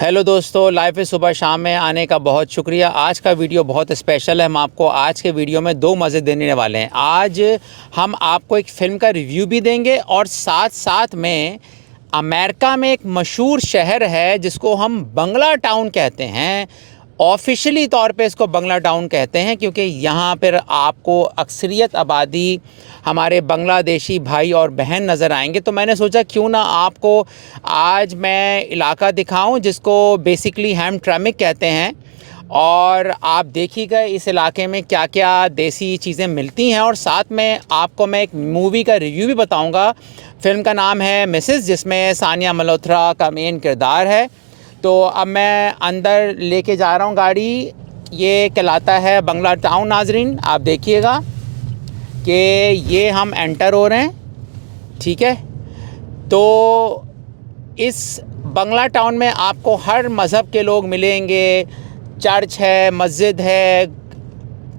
Hello दोस्तों, life है सुबह शाम में आने का बहुत शुक्रिया। आज का वीडियो बहुत स्पेशल है। हम आपको आज के वीडियो में दो मज़े देने वाले हैं। आज हम आपको एक फ़िल्म का रिव्यू भी देंगे और साथ साथ में अमेरिका में एक मशहूर शहर है जिसको हम बंगला टाउन कहते हैं। ऑफिशियली तौर पे इसको बंगला टाउन कहते हैं क्योंकि यहाँ पर आपको अक्सरियत आबादी हमारे बांग्लादेशी भाई और बहन नज़र आएंगे। तो मैंने सोचा क्यों ना आपको आज मैं इलाका दिखाऊं जिसको बेसिकली हैमट्रैमिक कहते हैं, और आप देखिएगा इस इलाके में क्या क्या देसी चीज़ें मिलती हैं। और साथ में आपको मैं एक मूवी का रिव्यू भी बताऊंगा। फ़िल्म का नाम है मिसेस, जिसमें सानिया मल्होत्रा का मेन किरदार है। तो अब मैं अंदर लेके जा रहा हूँ गाड़ी। ये कहलाता है बंगला टाउन। नाजरीन आप देखिएगा कि ये हम एंटर हो रहे हैं, ठीक है। तो इस बंगला टाउन में आपको हर मज़हब के लोग मिलेंगे। चर्च है, मस्जिद है,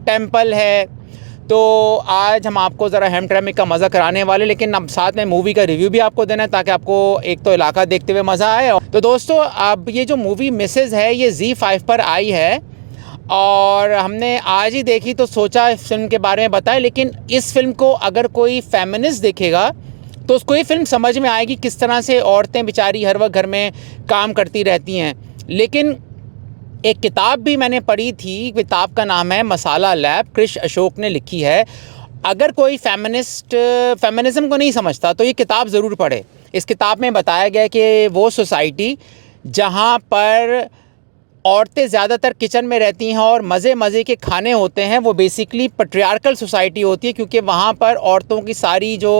टेंपल है। तो आज हम आपको ज़रा हैमट्रैमिक का मज़ा कराने वाले, लेकिन अब साथ में मूवी का रिव्यू भी आपको देना है ताकि आपको एक तो इलाका देखते हुए मज़ा आए। तो दोस्तों, अब ये जो मूवी मिसेस है ये Z5 पर आई है और हमने आज ही देखी, तो सोचा इस फिल्म के बारे में बताएं। लेकिन इस फिल्म को अगर कोई फेमिनिस्ट देखेगा तो उसको ये फिल्म समझ में आएगी किस तरह से औरतें बेचारी हर वक्त घर में काम करती रहती हैं। लेकिन एक किताब भी मैंने पढ़ी थी, किताब का नाम है मसाला लैब, क्रिश अशोक ने लिखी है। अगर कोई फेमिनिज़म को नहीं समझता तो ये किताब ज़रूर पढ़े। इस किताब में बताया गया कि वो सोसाइटी जहाँ पर औरतें ज़्यादातर किचन में रहती हैं और मज़े के खाने होते हैं, वो बेसिकली पैट्रियार्कल सोसाइटी होती है, क्योंकि वहाँ पर औरतों की सारी जो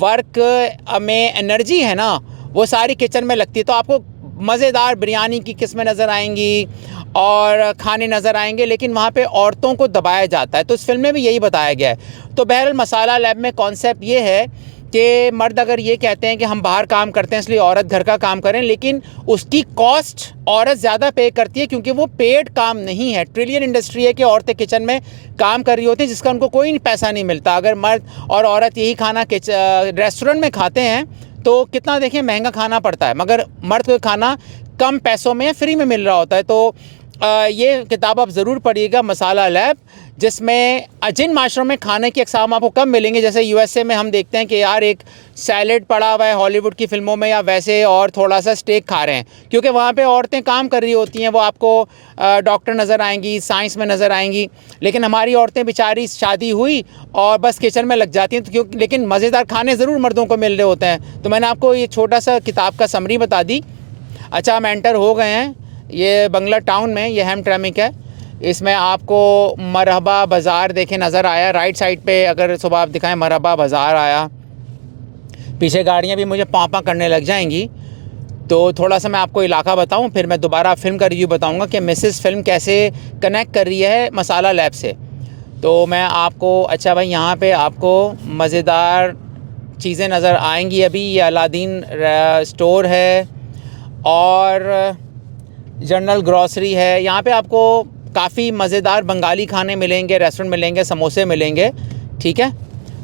वर्क में एनर्जी है ना, वो सारी किचन में लगती है। तो आपको मज़ेदार बिरयानी की किस्में नज़र आएंगी और खाने नज़र आएंगे, लेकिन वहाँ पे औरतों को दबाया जाता है। तो इस फिल्म में भी यही बताया गया है। तो बहरहाल मसाला लैब में कॉन्सेप्ट ये है कि मर्द अगर ये कहते हैं कि हम बाहर काम करते हैं इसलिए औरत घर का काम करें, लेकिन उसकी कॉस्ट औरत ज़्यादा पे करती है क्योंकि वो पेड काम नहीं है। ट्रिलियन इंडस्ट्री है कि औरतें किचन में काम कर रही होती हैं जिसका उनको कोई पैसा नहीं मिलता। अगर मर्द और औरत यही खाना रेस्टोरेंट में खाते हैं तो कितना देखें महंगा खाना पड़ता है, मगर मर्द को खाना कम पैसों में फ्री में मिल रहा होता है। तो ये किताब आप ज़रूर पढ़िएगा, मसाला लैब, जिसमें जिन माशरों में खाने की अक़साम आपको कम मिलेंगे। जैसे यूएसए में हम देखते हैं कि यार एक सैलेड पड़ा हुआ है हॉलीवुड की फ़िल्मों में, या वैसे और थोड़ा सा स्टेक खा रहे हैं, क्योंकि वहाँ पे औरतें काम कर रही होती हैं। वो आपको डॉक्टर नज़र आएंगी, साइंस में नज़र आएंगी, लेकिन हमारी औरतें बेचारी शादी हुई और बस किचन में लग जाती हैं। तो क्यों, लेकिन मज़ेदार खाने ज़रूर मर्दों को मिल रहे होते हैं। तो मैंने आपको ये छोटा सा किताब का समरी बता दी। अच्छा, हम एंटर हो गए हैं ये बंगला टाउन में। ये हैमट्रैमिक है। इसमें आपको मरहबा बाज़ार देखे नज़र आया राइट साइड पे। अगर सुबह आप दिखाएं, मरहबा बाज़ार आया। पीछे गाड़ियाँ भी मुझे पाँव करने लग जाएंगी। तो थोड़ा सा मैं आपको इलाका बताऊं, फिर मैं दोबारा फ़िल्म का रिव्यू बताऊंगा कि मिसेस फ़िल्म कैसे कनेक्ट कर रही है मसाला लैब से। तो मैं आपको, अच्छा भाई, यहाँ पे आपको मज़ेदार चीज़ें नज़र आएंगी। अभी ये अलादीन स्टोर है और जनरल ग्रॉसरी है। यहाँ पे आपको काफ़ी मज़ेदार बंगाली खाने मिलेंगे, रेस्टोरेंट मिलेंगे, समोसे मिलेंगे, ठीक है।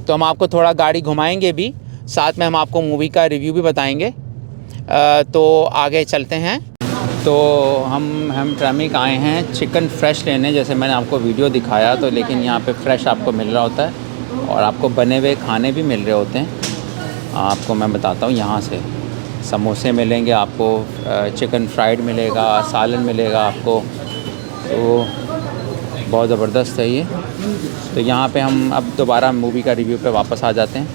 तो हम आपको थोड़ा गाड़ी घुमाएंगे भी, साथ में हम आपको मूवी का रिव्यू भी बताएंगे। तो आगे चलते हैं। तो हम हैमट्रैमिक आए हैं चिकन फ्रेश लेने, जैसे मैंने आपको वीडियो दिखाया। तो लेकिन यहाँ पे फ्रेश आपको मिल रहा होता है और आपको बने हुए खाने भी मिल रहे होते हैं। आपको मैं बताता हूँ, यहाँ से समोसे मिलेंगे आपको, चिकन फ्राइड मिलेगा, सालन मिलेगा आपको। तो बहुत ज़बरदस्त है ये। तो यहाँ पे हम अब दोबारा मूवी का रिव्यू पे वापस आ जाते हैं।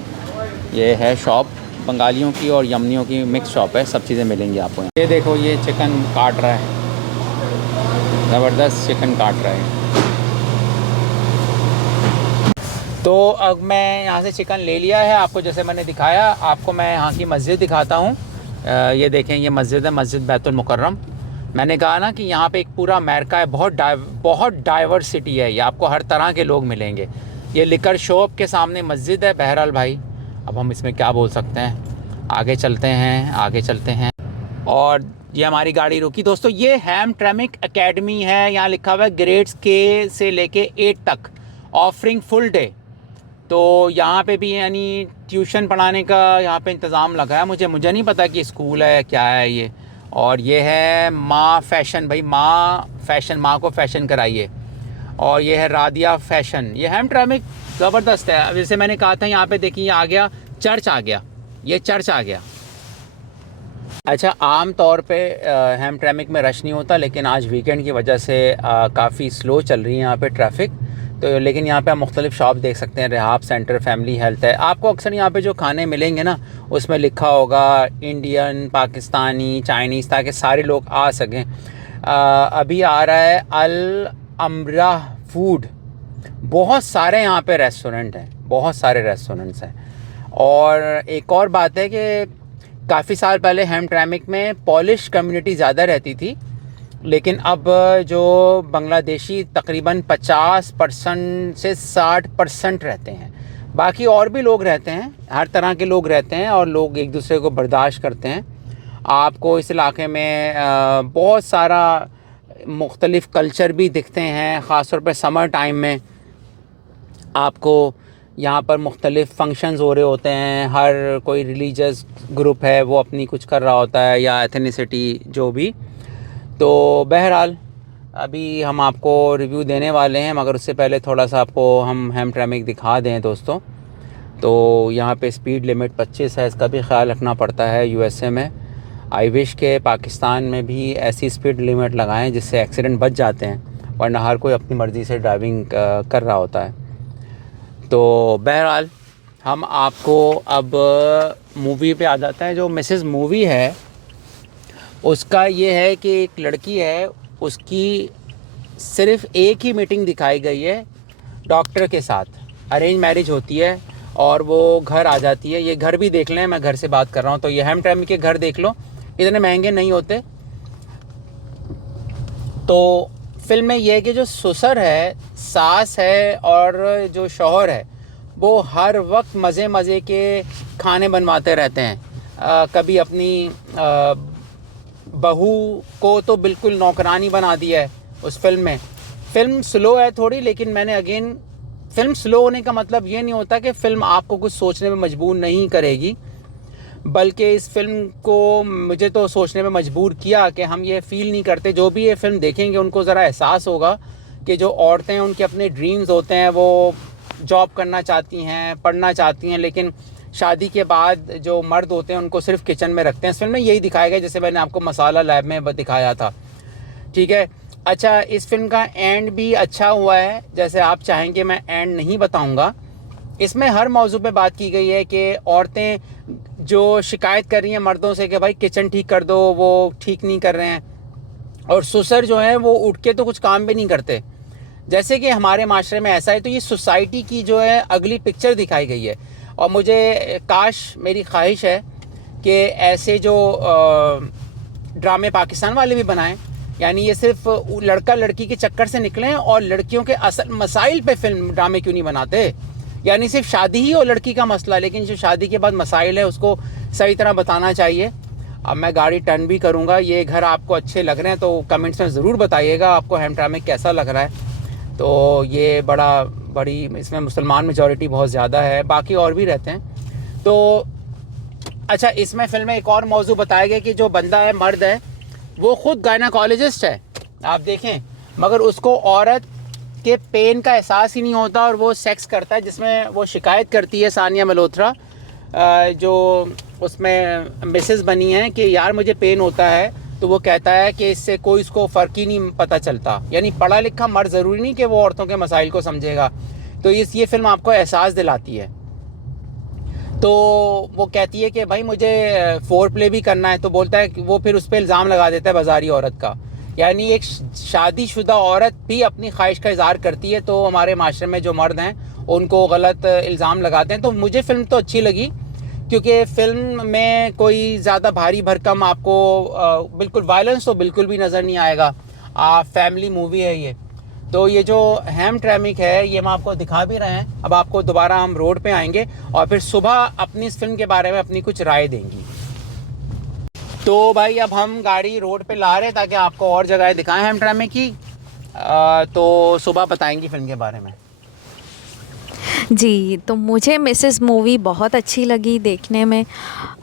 ये है शॉप बंगालियों की और यमनियों की मिक्स शॉप है, सब चीज़ें मिलेंगी आपको। ये देखो, ये चिकन काट रहा है, ज़बरदस्त चिकन काट रहा है। तो अब मैं यहाँ से चिकन ले लिया है। आपको जैसे मैंने दिखाया, आपको मैं यहाँ की मस्जिद दिखाता हूँ। ये देखें, ये मस्जिद है, मस्जिद बैतुल मुकर्रम। मैंने कहा ना कि यहाँ पे एक पूरा अमेरिका है, बहुत डाइवर्सिटी है। ये आपको हर तरह के लोग मिलेंगे। ये लिकर शॉप के सामने मस्जिद है। बहरहाल भाई, अब हम इसमें क्या बोल सकते हैं। आगे चलते हैं। और ये हमारी गाड़ी रुकी। दोस्तों, ये हैमट्रैमिक एकेडमी है। यहाँ लिखा हुआ है ग्रेड्स के से लेके 8 तक, ऑफरिंग फुल डे। तो यहाँ पे भी यानी ट्यूशन पढ़ाने का यहाँ पे इंतज़ाम लगा है। मुझे नहीं पता कि स्कूल है क्या है ये। और ये है माँ फैशन, भाई माँ फैशन, माँ को फैशन कराइए। और ये है रादिया फैशन। ये हैमट्रैमिक ज़बरदस्त है। अब जैसे मैंने कहा था, यहाँ पे देखिए आ गया चर्च, आ गया ये चर्च आ गया। अच्छा, आम तौर पे हैमट्रैमिक में रश नहीं होता, लेकिन आज वीकेंड की वजह से काफ़ी स्लो चल रही है यहाँ पे ट्रैफिक। तो लेकिन यहाँ पे आप मुख्तलिफ शॉप देख सकते हैं। रिहाब सेंटर, फैमिली हेल्थ है। आपको अक्सर यहाँ पे जो खाने मिलेंगे ना, उसमें लिखा होगा इंडियन, पाकिस्तानी, चाइनीज़, ताकि सारे लोग आ सकें। अभी आ रहा है अल अमरा फूड। बहुत सारे यहाँ पे रेस्टोरेंट हैं, बहुत सारे रेस्टोरेंट्स हैं। और एक और बात है कि काफ़ी साल पहले हैमट्रैमिक में पॉलिश कम्युनिटी ज़्यादा रहती थी, लेकिन अब जो बांग्लादेशी तकरीबन 50% से 60% रहते हैं। बाकी और भी लोग रहते हैं, हर तरह के लोग रहते हैं, और लोग एक दूसरे को बर्दाश्त करते हैं। आपको इस इलाके में बहुत सारा मुख्तलिफ़ कल्चर भी दिखते हैं, ख़ास तौर पर समर टाइम में। आपको यहाँ पर मुख्तलिफ़ फंक्शंस हो रहे होते हैं। हर कोई रिलीजियस ग्रुप है, वो अपनी कुछ कर रहा होता है, या एथनिसिटी जो भी। तो बहरहाल अभी हम आपको रिव्यू देने वाले हैं, मगर उससे पहले थोड़ा सा आपको हम हैमट्रैमिक दिखा दें दोस्तों। तो यहाँ पे स्पीड लिमिट 25 है, इसका भी ख्याल रखना पड़ता है यूएसए में। आई विश के पाकिस्तान में भी ऐसी स्पीड लिमिट लगाएं जिससे एक्सीडेंट बच जाते हैं, वरना हर कोई अपनी मर्ज़ी से ड्राइविंग कर रहा होता है। तो बहरहाल हम आपको अब मूवी पे आ जाता है। जो मिसेस मूवी है उसका ये है कि एक लड़की है, उसकी सिर्फ़ एक ही मीटिंग दिखाई गई है डॉक्टर के साथ। अरेंज मैरिज होती है और वो घर आ जाती है। ये घर भी देख लें, मैं घर से बात कर रहा हूँ। तो ये हैमट्रैमिक के घर देख लो, इतने महंगे नहीं होते। तो फिल्म में ये है कि जो ससुर है, सास है और जो शौहर है, वो हर वक्त मज़े मज़े के खाने बनवाते रहते हैं। कभी अपनी बहू को तो बिल्कुल नौकरानी बना दिया है उस फिल्म में। फ़िल्म स्लो है थोड़ी, लेकिन मैंने अगेन, फ़िल्म स्लो होने का मतलब ये नहीं होता कि फ़िल्म आपको कुछ सोचने में मजबूर नहीं करेगी, बल्कि इस फिल्म को मुझे तो सोचने में मजबूर किया कि हम ये फ़ील नहीं करते। जो भी ये फ़िल्म देखेंगे उनको ज़रा एहसास होगा कि जो औरतें हैं उनके अपने ड्रीम्स होते हैं, वो जॉब करना चाहती हैं, पढ़ना चाहती हैं, लेकिन शादी के बाद जो मर्द होते हैं उनको सिर्फ किचन में रखते हैं। इस फिल्म में यही दिखाया गया, जैसे मैंने आपको मसाला लैब में दिखाया था। ठीक है। अच्छा, इस फिल्म का एंड भी अच्छा हुआ है। जैसे आप चाहेंगे मैं एंड नहीं बताऊंगा। इसमें हर मौजू पे बात की गई है कि औरतें जो शिकायत कर रही हैं मर्दों से कि भाई किचन ठीक कर दो, वो ठीक नहीं कर रहे हैं, और ससुर जो है वो उठ के तो कुछ काम भी नहीं करते, जैसे कि हमारे माशरे में ऐसा है। तो ये सोसाइटी की जो है अगली पिक्चर दिखाई गई है। और मुझे काश, मेरी ख्वाहिश है कि ऐसे जो ड्रामे पाकिस्तान वाले भी बनाएं। यानी ये सिर्फ लड़का लड़की के चक्कर से निकलें, और लड़कियों के असल मसाइल पे फिल्म ड्रामे क्यों नहीं बनाते। यानी सिर्फ शादी ही और लड़की का मसला, लेकिन जो शादी के बाद मसाइल है उसको सही तरह बताना चाहिए। अब मैं गाड़ी टर्न भी करूँगा। ये घर आपको अच्छे लग रहे हैं तो कमेंट्स में ज़रूर बताइएगा आपको हैमट्रैमिक कैसा लग रहा है। तो ये बड़ी इसमें मुसलमान मेजॉरिटी बहुत ज़्यादा है, बाकी और भी रहते हैं। तो अच्छा, इसमें फिल्म में एक और मौजू बताया गया कि जो बंदा है, मर्द है, वो ख़ुद गायनाकोलॉजिस्ट है, आप देखें, मगर उसको औरत के पेन का एहसास ही नहीं होता और वो सेक्स करता है। जिसमें वो शिकायत करती है सानिया मल्होत्रा, जो उसमें मिसेस बनी है, कि यार मुझे पेन होता है। तो वो कहता है कि इससे कोई इसको फ़र्क ही नहीं पता चलता। यानी पढ़ा लिखा मर्द ज़रूरी नहीं कि वो औरतों के मसाइल को समझेगा। तो ये फिल्म आपको एहसास दिलाती है। तो वो कहती है कि भाई मुझे फोर प्ले भी करना है। तो बोलता है कि वो फिर उस पर इल्ज़ाम लगा देता है बाज़ारी औरत का। यानी एक शादीशुदा औरत भी अपनी ख्वाहिश का इज़हार करती है, तो हमारे माशरे में जो मर्द हैं उनको गलत इल्ज़ाम लगाते हैं। तो मुझे फ़िल्म तो अच्छी लगी, क्योंकि फ़िल्म में कोई ज़्यादा भारी भरकम आपको बिल्कुल वायलेंस तो बिल्कुल भी नज़र नहीं आएगा। फैमिली मूवी है ये। तो ये जो हैमट्रैमिक है ये हम आपको दिखा भी रहे हैं। अब आपको दोबारा हम रोड पे आएंगे और फिर सुबह अपनी इस फिल्म के बारे में अपनी कुछ राय देंगी। तो भाई अब हम गाड़ी रोड पे ला रहे हैं ताकि आपको और जगह दिखाएं हैमट्रैमिक की। तो सुबह बताएंगी फिल्म के बारे में। जी, तो मुझे मिसेस मूवी बहुत अच्छी लगी देखने में,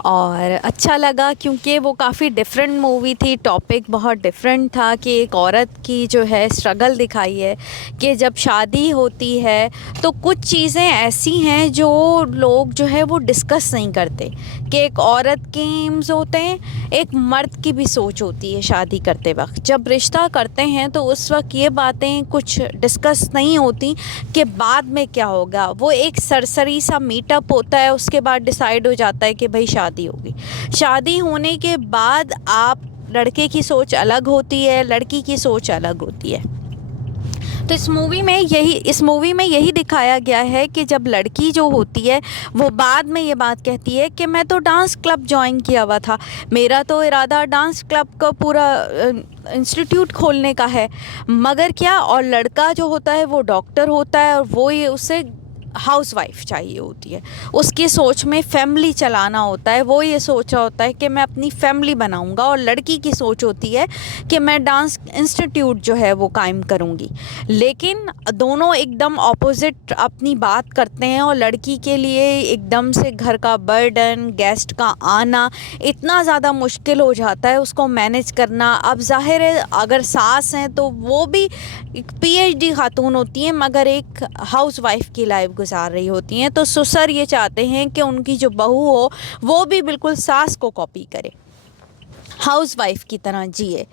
और अच्छा लगा क्योंकि वो काफ़ी डिफरेंट मूवी थी, टॉपिक बहुत डिफरेंट था कि एक औरत की जो है स्ट्रगल दिखाई है कि जब शादी होती है तो कुछ चीज़ें ऐसी हैं जो लोग जो है वो डिस्कस नहीं करते, कि एक औरत के एम्स होते हैं, एक मर्द की भी सोच होती है शादी करते वक्त। जब रिश्ता करते हैं तो उस वक्त ये बातें कुछ डिस्कस नहीं होती कि बाद में क्या होगा। वो एक सरसरी सा मीटअप होता है, उसके बाद डिसाइड हो जाता है कि भाई शादी होगी। शादी होने के बाद आप लड़के की सोच अलग होती है, लड़की की सोच अलग होती है। तो इस मूवी में यही दिखाया गया है कि जब लड़की जो होती है वो बाद में ये बात कहती है कि मैं तो डांस क्लब ज्वाइन किया हुआ था, मेरा तो इरादा डांस क्लब का पूरा इंस्टीट्यूट खोलने का है, मगर क्या। और लड़का जो होता है वो डॉक्टर होता है और वो ये उसे हाउसवाइफ चाहिए होती है, उसकी सोच में फैमिली चलाना होता है, वो ये सोचा होता है कि मैं अपनी फैमिली बनाऊंगा। और लड़की की सोच होती है कि मैं डांस इंस्टीट्यूट जो है वो कायम करूंगी। लेकिन दोनों एकदम ऑपोजिट अपनी बात करते हैं और लड़की के लिए एकदम से घर का बर्डन, गेस्ट का आना इतना ज़्यादा मुश्किल हो जाता है उसको मैनेज करना। अब जाहिर है अगर सास हैं तो वो भी एक PhD खातून होती हैं मगर एक हाउसवाइफ की लाइफ गुजार रही होती हैं। तो ससुर ये चाहते हैं कि उनकी जो बहू हो वो भी बिल्कुल सास को कॉपी करे, हाउसवाइफ की तरह जिए।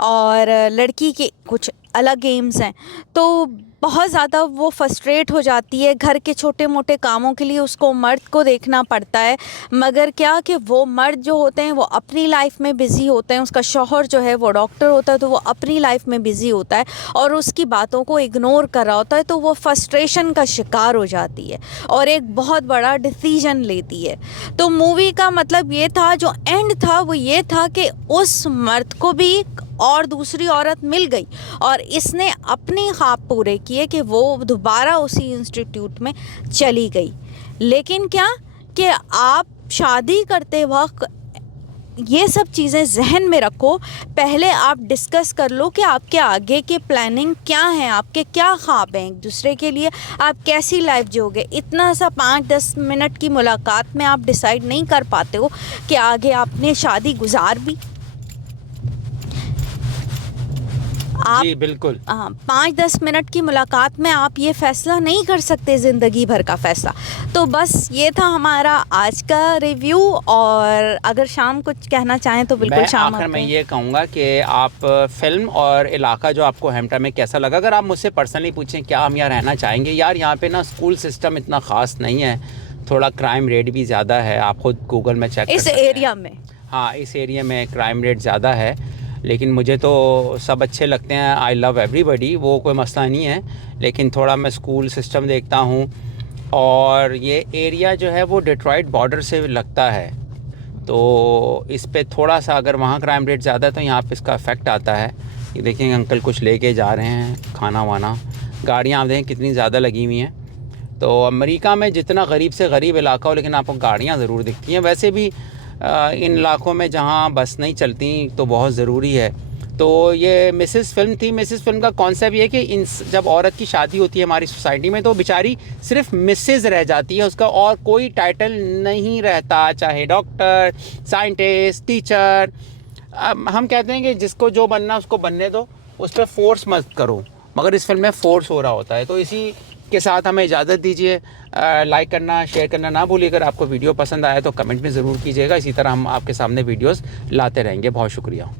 और लड़की के कुछ अलग एम्स हैं, तो बहुत ज़्यादा वो फ्रस्ट्रेट हो जाती है। घर के छोटे मोटे कामों के लिए उसको मर्द को देखना पड़ता है, मगर क्या कि वो मर्द जो होते हैं वो अपनी लाइफ में बिज़ी होते हैं। उसका शौहर जो है वो डॉक्टर होता है तो वो अपनी लाइफ में बिज़ी होता है और उसकी बातों को इग्नोर कर रहा होता है, तो वो फ्रस्ट्रेशन का शिकार हो जाती है और एक बहुत बड़ा डिसीजन लेती है। तो मूवी का मतलब ये था, जो एंड था वो ये था कि उस मर्द को भी और दूसरी औरत मिल गई और इसने अपने ख्वाब पूरे किए कि वो दोबारा उसी इंस्टीट्यूट में चली गई। लेकिन क्या कि आप शादी करते वक्त ये सब चीज़ें जहन में रखो, पहले आप डिस्कस कर लो कि आपके आगे के प्लानिंग क्या है, आपके क्या ख्वाब हैं एक दूसरे के लिए, आप कैसी लाइफ जियोगे। इतना सा 5-10 मिनट की मुलाकात में आप डिसाइड नहीं कर पाते हो कि आगे आपने शादी गुजार भी। आप जी बिल्कुल। 5-10 मिनट की मुलाकात में आप ये फ़ैसला नहीं कर सकते ज़िंदगी भर का फ़ैसला। तो बस ये था हमारा आज का रिव्यू। और अगर शाम कुछ कहना चाहें तो बिल्कुल शाम। आखिर में ये कहूँगा कि आप फिल्म और इलाका जो आपको हैम्पटन में कैसा लगा, अगर आप मुझसे पर्सनली पूछें क्या हम यहाँ रहना चाहेंगे, यार यहाँ पे ना स्कूल सिस्टम इतना ख़ास नहीं है, थोड़ा क्राइम रेट भी ज़्यादा है, आप खुद गूगल में चेक इस एरिया में। हाँ, इस एरिया में क्राइम रेट ज़्यादा है, लेकिन मुझे तो सब अच्छे लगते हैं। आई लव एवरीबडी, वो कोई मसला नहीं है, लेकिन थोड़ा मैं स्कूल सिस्टम देखता हूँ और ये एरिया जो है वो डेट्रॉइट बॉर्डर से लगता है, तो इस पे थोड़ा सा अगर वहाँ क्राइम रेट ज़्यादा है तो यहाँ पे इसका इफ़ेक्ट आता है। ये देखेंगे अंकल कुछ लेके जा रहे हैं खाना वाना, गाड़ियाँ आप देखें कितनी ज़्यादा लगी हुई हैं। तो अमेरिका में जितना गरीब से गरीब इलाका हो लेकिन आपको गाड़ियाँ ज़रूर दिखती हैं। वैसे भी इन इलाकों में जहाँ बस नहीं चलती तो बहुत ज़रूरी है। तो ये मिसेस फिल्म थी। मिसेस फिल्म का कॉन्सेप्ट ये कि जब औरत की शादी होती है हमारी सोसाइटी में तो बेचारी सिर्फ मिसेस रह जाती है, उसका और कोई टाइटल नहीं रहता, चाहे डॉक्टर, साइंटिस्ट, टीचर। हम कहते हैं कि जिसको जो बनना उसको बनने दो, उस पर फोर्स मत करो, मगर इस फिल्म में फोर्स हो रहा होता है। तो इसी के साथ हमें इजाज़त दीजिए। लाइक करना, शेयर करना ना भूलिए। अगर आपको वीडियो पसंद आया तो कमेंट में ज़रूर कीजिएगा। इसी तरह हम आपके सामने वीडियोस लाते रहेंगे। बहुत शुक्रिया।